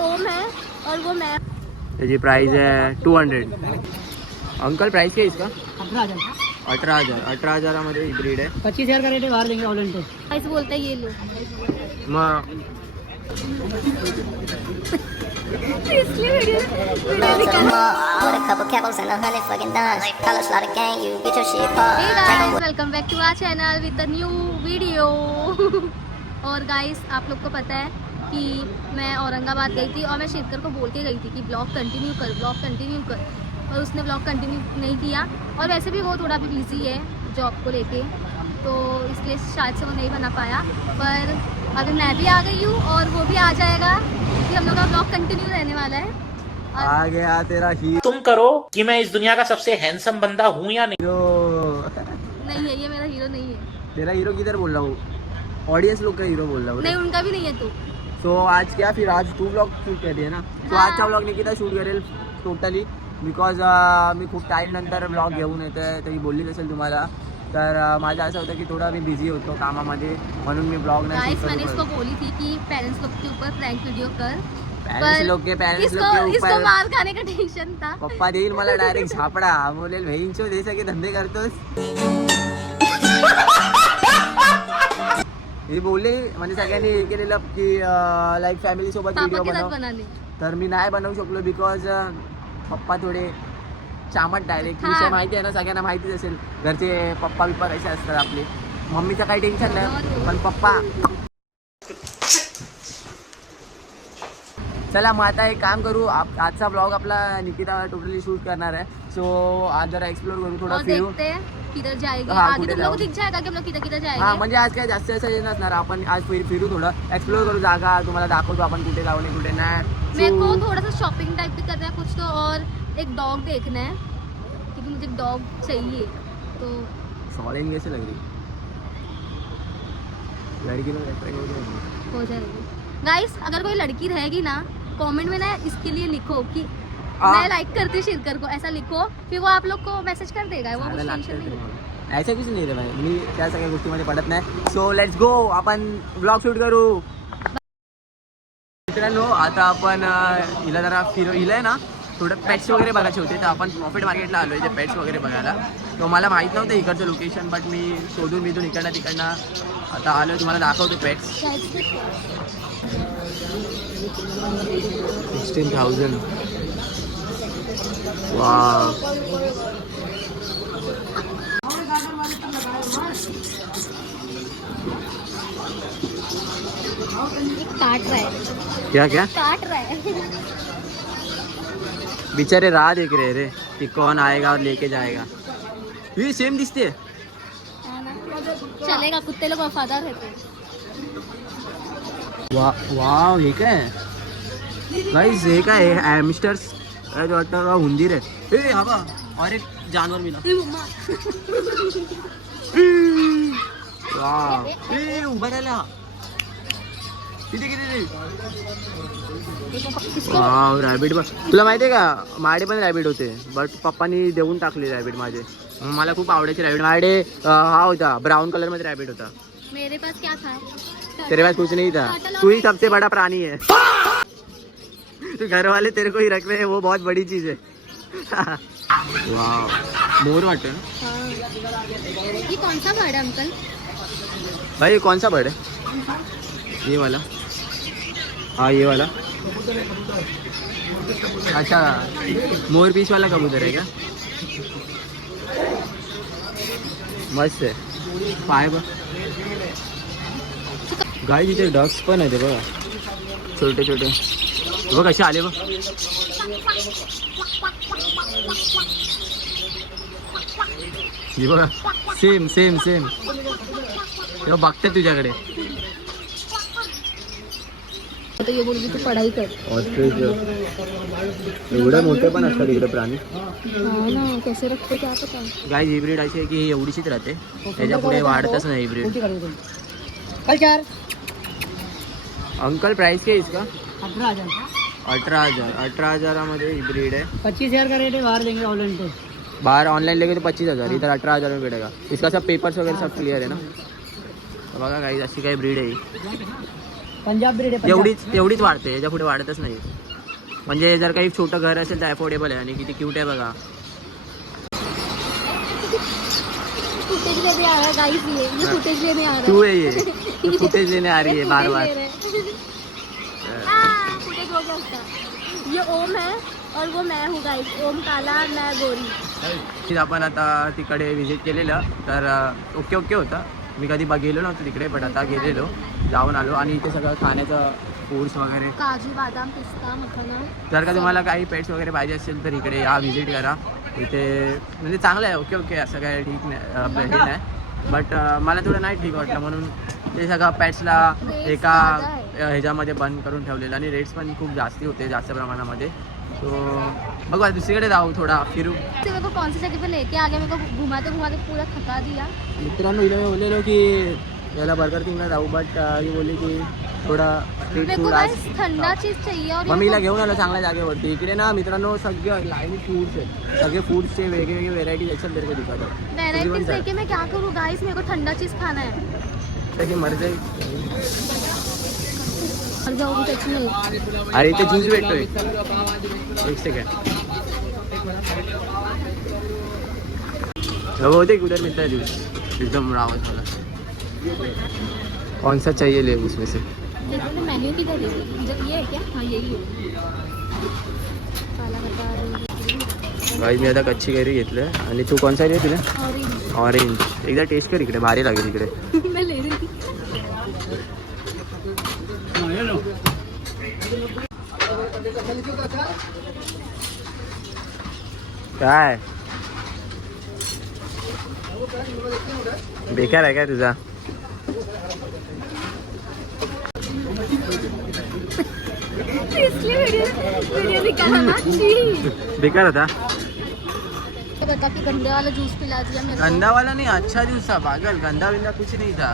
ओम है और वो मैं त्याची प्राइस आहे टू हंड्रेड अंकल प्राइस क्या है इसका? अठारह हजार। अठरा हजार। अठरा हजारामध्ये ही ब्रीड आहे पच्चीस हजार का रेट है बाहर लेंगे ऑल इंटो ऐसे बोलता है ये लो। मग इसलिए वीडियो वीडियो निकाल With a couple capos and a hundred fucking dimes. Call us lot of gang, you get your shit popped. Hey guys welcome back to our channel with the new video और guys आप लोग को पता है कि मैं औरंगाबाद गई थी और मैं शेखर को बोल के गई थी कि ब्लॉग कंटिन्यू कर ब्लॉग कंटिन्यू कर। और उसने ब्लॉग कंटिन्यू नहीं किया। और वैसे भी वो थोड़ा भी बिज़ी है जॉब को लेके तो इसलिए शायद से वो नहीं बना पाया। पर अभी मैं भी आ गई हूँ और वो भी आ जाएगा क्योंकि हम लोग का ब्लॉग कंटिन्यू रहने वाला है। आ गया तेरा हीरो तुम करो कि मैं इस दुनिया का सबसे हैंडसम बंदा हूँ या नहीं। नहीं है ये मेरा हीरो नहीं है। तेरा हीरो किधर बोल रहा हूँ? ऑडियंस लोग का हीरो बोल रहा हूँ। नहीं उनका भी नहीं है तू। सो आज क्या फिर आज टू ब्लॉग शूट कर आहे ना? हा. आजचा ब्लॉग निकिता शूट करेल टोटली बिकॉज मी खूप टाईम नंतर ब्लॉग घेऊन येते तरी बोलली असेल तुम्हाला. तर अं, माझं असं होतं की थोडा मी बिझी होतो कामामध्ये म्हणून मी ब्लॉग नाही मैंने इसको बोली थी कि पेरेंट्स लोग के ऊपर प्रैंक वीडियो कर पेरेंट्स पर लोग के पेरेंट्स इसको लोग के इसको ऊपर मार खाने का टेंशन था? पप्पा देईल मला डायरेक्ट झापडा. बोलेल बहीणचो दे सगळे धंदे करतोस. हे बोलले म्हणजे सगळ्यांनी हे केलेलं की लाईक फॅमिली सोबत व्हिडिओ बनव. तर मी नाही बनवू शकलो बिकॉज पप्पा थोडे चामट डायरेक्ट हा. विषय माहिती आहे ना सगळ्यांना माहितीच असेल. घरचे पप्पा बिप्पा कसे असतात आपले. मम्मीचं काही टेन्शन नाही. पण पप्पा चला मग आता एक काम करू आप आजचा ब्लॉग आपला निकिता टोटली शूट करणार आहे. सो आज जरा एक्सप्लोर करू थोडा और फिरू देखते हैं किधर जाएगी हाँ, आगे कुठे तुम लोग को जाऊ. दिख जाएगा कि हम लोग किधर किधर हा जाएंगे म्हणजे आज काय जास्त असं हे नसणार. आपण आज फिर फिरू थोडं. एक्सप्लोर करू जागा तुम्हाला दाखवतो आपण कुठे जाऊ नये कुठे नाही. मेरे को So, थोड़ा सा शॉपिंग टाइप भी करना है कुछ तो और एक डॉग देखना है क्योंकि मुझे डॉग चाहिए तो सॉलिंग कैसे लग रही। लड़की जाएंगी. हो जाएगी। गाइस अगर कोई लड़की रहेगी ना कमेंट में ना इसके लिए लिखो कि. मैं लाइक करती शिरकर को ऐसा लिखो फिर वो आप लोग को मैसेज कर देगा वो कुछ टेंशन नहीं. ऐसा कुछ नाही रे भाई मी त्या सगळ्या गोष्टीमध्ये पडत नाही सो लेट्स गो आपण ब्लॉग शूट करू। मित्रांनो आता आपण हिला जरा फिर हिला ना थोडं पेट्स वगैरे बघायचे होते तर आपण प्रॉफिट मार्केटला आलो ते पेट्स वगैरे बघायला. तो मला माहीत नव्हतं इकडचं लोकेशन बट मी शोधून बिधून इकडनं तिकडनं आता आलो तुम्हाला दाखवतो पेट्स सिक्स्टीन थाउजंड वा काट रहा है क्या क्या? काट रहा है बेचारे राह देख रहे रे कि कौन आएगा और लेके जाएगा। ये सेम दिसते चलेगा, कुत्ते लोग वफादार रहते हैं। वाव हे? काय गाइस हे? काय हॅमस्टर्स काय ते वाटतं का उंदीर आहे ए हा बा और एक जानवर मिला। ए, मम्मा. वाव। ए उभा राहिला किती किती वाव रॅबिट बघ तुला का? माझे पण रॅबिट होते. बट पप्पानी देऊन टाकले रॅबिट माझे. मला खूप आवडायचे रॅबिट माझे हा होता. ब्राऊन कलर मध्ये रॅबिट होता. मेरे पास क्या था? तेरे पास कुछ नहीं था। तू ही सबसे बड़ा प्राणी है। तो घर वाले तेरे को ही रख रहे हैं वो बहुत बड़ी चीज़ है। मोर वाटत ना हाँ। ये कौन सा बर्ड है अंकल? भाई ये कौन सा बर्ड है? ये वाला। हाँ ये वाला। अच्छा मोर पीस वाला कबूतर है क्या? मस्त है। बघ गाय तिथे डक्स पण आहे ते बघा. छोटे छोटे. हे बघ कसे आले बघ. हे बघा. सेम सेम सेम तेव्हा बघते तुझ्याकडे. तो ये बोल तू पढ़ाई कर. ऑस्ट्रिच एवढे मोठे पण असतात इकडे प्राणी. हाँ ना कैसे रखते क्या? पता गाय हायब्रिड अशी आहे की ही एवढीशीच राहते. त्याच्या पुढे वाढतच नाही हायब्रिड कोणती करेंगे तुम कल चार अंकल प्राइस क्या है इसका? अठारह हजार अठारह हजार. अठारह हजारामध्ये हायब्रिड है पच्चीस हजार का रेट है बाहर लेंगे ऑल इंटो बाहर ऑनलाइन लेके तो पच्चीस हजार. इधर अठारह हजार में मिलेगा. इसका सब पेपर्स वगैरह सब क्लियर है ना? तो बघा काही अशी काही ब्रीड आहे ही. पंजाब ब्रीड आहे. एवढीच एवढीच वाढते. याच्यापुढे वाढतच नाही. म्हणजे जर काही छोटं घर असेल तर अफोर्डेबल आहे आणि किती क्यूट आहे बघा. फुटेज लेने आ रहा है गाइस ये ये फुटेज लेने आ रहा तू है ये। फुटेज लेने आ रही है बार बार। फुटेज हो। गया उसका। ये ओम है और वो मैं हूँ गाइस ओम काला मैं गोरी। आपण आता तिकडे व्हिजिट केलेलं. तर ओके ओके होतं. मी कधी गेलो नव्हतो तिकडे पण आता गेलेलो. जाऊन आलो आणि इथे सगळं खाण्याचं फूड्स वगैरे. काजू बादाम पिस्ता मखाना. जर का तुम्हाला काही पेट्स वगैरे पाहिजे असेल तर इकडे या व्हिजिट करा. इथे म्हणजे चांगलं आहे ओके ओके असं काय ठीक नाही आपलं हे नाही. बट मला थोडं नाही ठीक वाटलं म्हणून ते सगळं पॅट्सला एका ह्याच्यामध्ये बंद करून ठेवलेलं आणि रेट्स पण खूप जास्ती होते जास्त प्रमाणामध्ये. सो बघू दुसरीकडे जाऊ थोडा फिरू. कौन सी जगह पे लेके आ गया मेरे को घुमाते घुमाते पूरा थका दिया मित्रांनो हिला मी बोललेलो की याला बर्गर किंगला जाऊ बट ही बोलली की थोडा स्ट्रीट फ़ूड आज ठंडा चीज़ चाहिए और मग मी हिला ये घेऊन आलो चांगल्या जागेवरती. इकडे ना मित्रांनो सगळे लाईन फूड्स आहेत. सगळे फूड्सचे वेगळे वेगळे व्हेरायटीज आहेत मेरे को दिखातात वेराइटीज लेके मैं क्या करूँ गाइस मेरे को ठंडा चीज़ खाना है। त्याची मर्ज़ी और जाऊँ सच में अरे इथे ज्यूस भेटतोय एक सेकंड बहुतेक मिलता है जूस एकदम रावत वाला कौन सा चाहिए ले उसमें से? देखो मेन्यू किधर है जब ये है क्या? हाँ यही है। भाई मी आता कच्ची कैरी घेतलं आणि तू कोणसा रे तुला ऑरेंज ऑरेंज एकदा टेस्ट कर इकडे भारी लागेल इकडे। मैं ले रही थी हाँ, ये लो काय बेकार आहे काय तुझा? इसलिए वीडियो वीडियो निकाला ना छी बेकार कि गंदे वाला जूस पिला दिया मेरे गंदा वाला नहीं अच्छा जूस था पागल। गंदा विंदा कुछ नहीं था।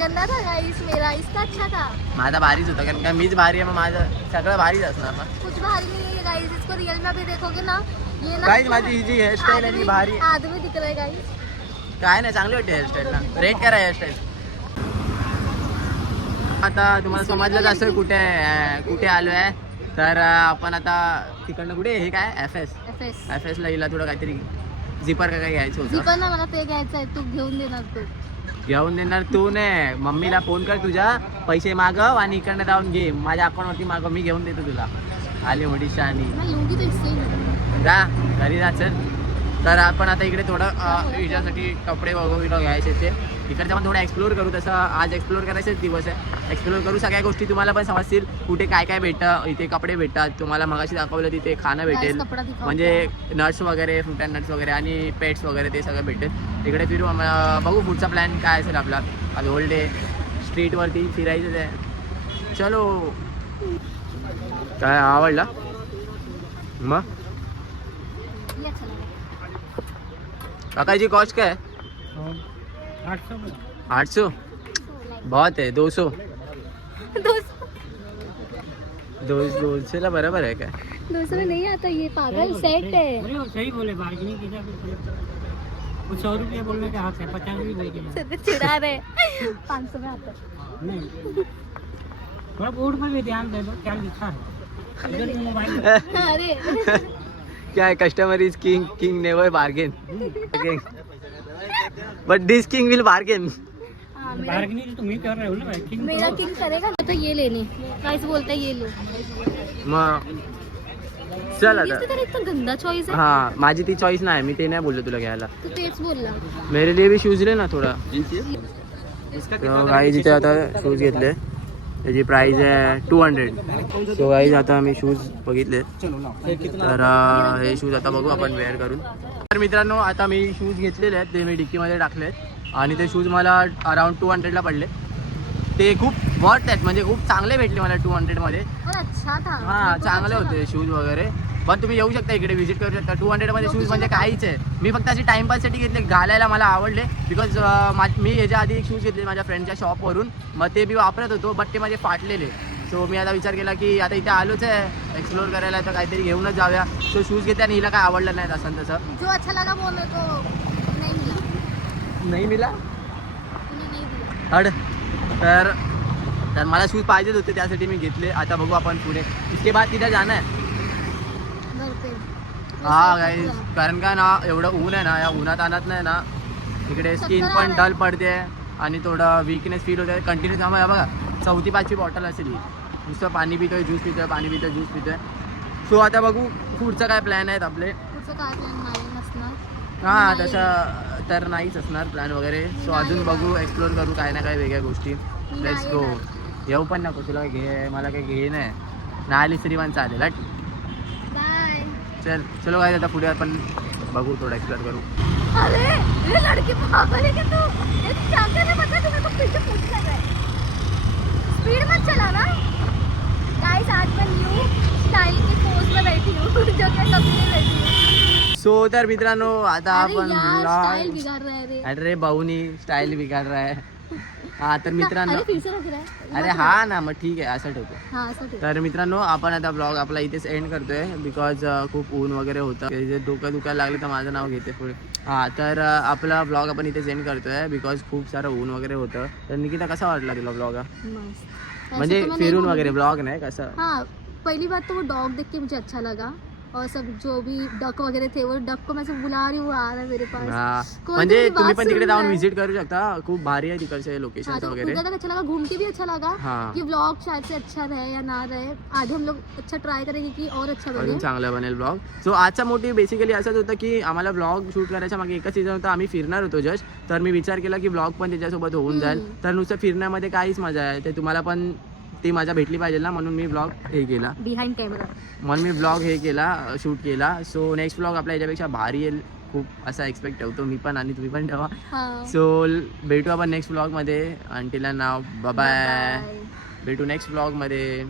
गंदा था गाइस मेरा इसका अच्छा था। माझा भारीच होता कारण का मीच भारी आहे मग माझं सगळं भारीच असणार ना कुछ भारी नहीं है गाइस इसको रियल में भी देखोगे ना ये ना Guys, माझी ही जी हेअरस्टाईल आहे आदमी- भारी आदमी दिख रहा है गाइस काय नाही चांगली वाटते हेअरस्टाईल ना। रेट करा हेअरस्टाईल आता तुम्हाला समजलंच असेल कुठे कुठे आलो आहे. तर आपण आता तिकडनं कुठे? हे काय? एफ एस एफएस एफ एसला हिला थोडं काहीतरी झिपर का काही घ्यायचं होतं? ना मला ते घ्यायचं आहे तू घेऊन देणार तू. घेऊन देणार तू ने. मम्मीला फोन कर तुझ्या पैसे मागव आणि इकडनं जाऊन घे. माझ्या अकाउंटवरती मागव मी घेऊन देतो तुला. आली मोठी आणि घरी जा चल. तर आपण आता इकडे थोडं हिच्यासाठी कपडे वगैरे घ्यायचे ते. इकडचं पण थोडं एक्सप्लोर करू तसं आज एक्सप्लोर करायचेच दिवस आहे. एक्सप्लोर करू सगळ्या गोष्टी तुम्हाला पण समजतील कुठे काय काय भेटतं इथे कपडे भेटतात. तुम्हाला मगाशी दाखवलं तिथे खाणं भेटेल. म्हणजे नट्स वगैरे फ्रूट अँड नट्स वगैरे आणि पेट्स वगैरे ते सगळं भेटेल. इकडे फिरू बघू पुढचा प्लॅन काय असेल आपला. आज होल डे स्ट्रीटवरती फिरायचंच आहे. चलो. काय आवडला? मग? काका जी कॉस्ट क्या है? आठ सौ। बहुत है दो सौ। दो सौ दो ला बराबर है क्या? दो सौ में नहीं आता ये पागल सेट है। सही बोले बार्गेनिंग कुछ सौ रुपया बोलने का हाथ है पचास चिढ़ा रहे। पाँच सौ में आता है। नहीं। थोड़ा बोर्ड पर भी ध्यान दे दो क्या लिखा है? इधर मोबाइल अरे। क्या है customer is king king never bargain but this king will bargain हाँ, मेरा बार्गेनिंग तुम कर रहे ना भाई ठीक मेरा किंग करेगा तो ये लेनी। गाइस बोलता है ये लो। मग चल इसकी आता। तरह इतना गंदा चॉइस है। हा माझी ती चॉईस नाही मी ते नाही बोललो तुला घ्यायला. तू तेच बोलला मेरे लिए भी शूज ले ना थोडा। काही जिथे आता शूज घेतले. त्याची प्राइस आहे टू हंड्रेड सो काही आता आम्ही शूज बघितले तर हे शूज आता बघू आपण वेअर करून. तर मित्रांनो आता मी शूज घेतलेले आहेत. ते मी डिक्कीमध्ये टाकले आहेत आणि ते शूज मला अराउंड टू हंड्रेडला पडले. ते खूप वर्थ आहेत. म्हणजे खूप चांगले भेटले मला टू हंड्रेडमध्ये हां चांगले होते शूज वगैरे. पण तुम्ही येऊ शकता इकडे व्हिजिट करू शकता. टू हंड्रेडमध्ये शूज म्हणजे काहीच आहे. मी फक्त असे टाइमपाससाठी घेतले घालायला मला आवडले. बिकॉज मी ह्याच्या आधी एक शूज घेतले माझ्या फ्रेंडच्या शॉपवरून मग ते मी वापरत होतो बट ते माझे फाटलेले. सो मी आता विचार केला की आता इथे आलोच आहे. एक्सप्लोर करायला तर काहीतरी घेऊनच जाऊया. सो शूज घेते आणि हिला काय आवडलं नाही असं तसं. जो अच्छा लगा नहीं मिला नाही हड तर तर मला शूज पाहिजेच होते त्यासाठी मी घेतले. आता बघू आपण पुढे. इसके बाद तिथे जाणार घर पे हा काही कारण का ना एवढं ऊन आहे ना या उन्हात आणत नाही ना इकडे स्किन पण. डल पडते आणि थोडं विकनेस फील होते. कंटिन्यू थांबा बघा चौथी पाचवी बॉटल असेल ही. नुसतं पाणी पितोय ज्यूस पितोय पाणी पितोय ज्यूस पितोय. सो आता बघू पुढचं काय प्लॅन आहेत आपले? काय हा तसं तर नाहीच असणार प्लॅन वगैरे. सो अजून. बघू एक्सप्लोर करू काय ना काय वेगळ्या गोष्टी. Let's go. येऊ पण नको तुला घे मला काही घे नाही नाही आली पण चालेल चल चलो काय आता पुढे आपण बघू थोडं एक्सप्लोर करू. अरे ये लड़की पागल है क्या तू? ये क्या कर रहा है पता तुम्हें तो पीछे पूछ कर रहा है स्पीड मत चलाना गाइस आज मैं न्यू स्टाइल की पोज में बैठी हूँ. जो कि कभी नहीं बैठी हूँ. सो तर मित्रांनो आता आपण अरे भाऊनी स्टाईल बिघाड रहा है. हा तर मित्रांनो अरे है अरे हा ना मग ठीक आहे असं ठेवतो. तर मित्रांनो आपण आता ब्लॉग आपला इथेच एंड करतोय बिकॉज खूप ऊन वगैरे होतं. डोकं दुखायला लागलं तर माझं नाव घेते पुढे. हां तर आपला ब्लॉग आपण इथेच एंड करतोय बिकॉज खूप सारं ऊन वगैरे होतं. तर निकिता कसा वाटला तुला ब्लॉग म्हणजे फिरून. वगैरे ब्लॉग नाही कसं? पहली बात तो डॉग देख के मुझे अच्छा लगा. और सब जो भी डक वगैरह थे वो डक को मैं सब बुला रही हूँ आ रहा है मेरे पास। हा म्हणजे तुम्ही बात पण तिकडे जाऊन है. व्हिजिट करू शकता. खूप भारी आहे तिकडचे हाँ लोकेशन तो वगैरे. तक अच्छा लगा घूम के भी अच्छा लगा हाँ. कि व्लॉग शायद से अच्छा रहे या ना रहे. आगे हम लोग अच्छा ट्राई करेंगे कि और अच्छा अजून बने चांगला बनेल ब्लॉग सो आजचा मोटिव्ह बेसिकली असंच होतं की आम्हाला ब्लॉग शूट करायच्या मागे एकच सीझन होता. आम्ही फिरणार होतो जस्ट तर मी विचार केला की ब्लॉग पण त्याच्यासोबत होऊन जाईल. तर नुसतं फिरण्यामध्ये काहीच मजा आहे ते तुम्हाला पण ती मजा भेटली पाहिजे ना म्हणून मी ब्लॉग हे केला. बिहाइंड कैमरा म्हणून मी ब्लॉग हे केला शूट केला. सो नेक्स्ट ब्लॉग आपल्या याच्यापेक्षा भारी येईल खूप असा एक्सपेक्ट ठेवतो मी पण आणि तुम्ही पण ठेवा. सो भेटू आपण नेक्स्ट ब्लॉगमध्ये अंटीला नाव बाय भेटू नेक्स्ट ब्लॉगमध्ये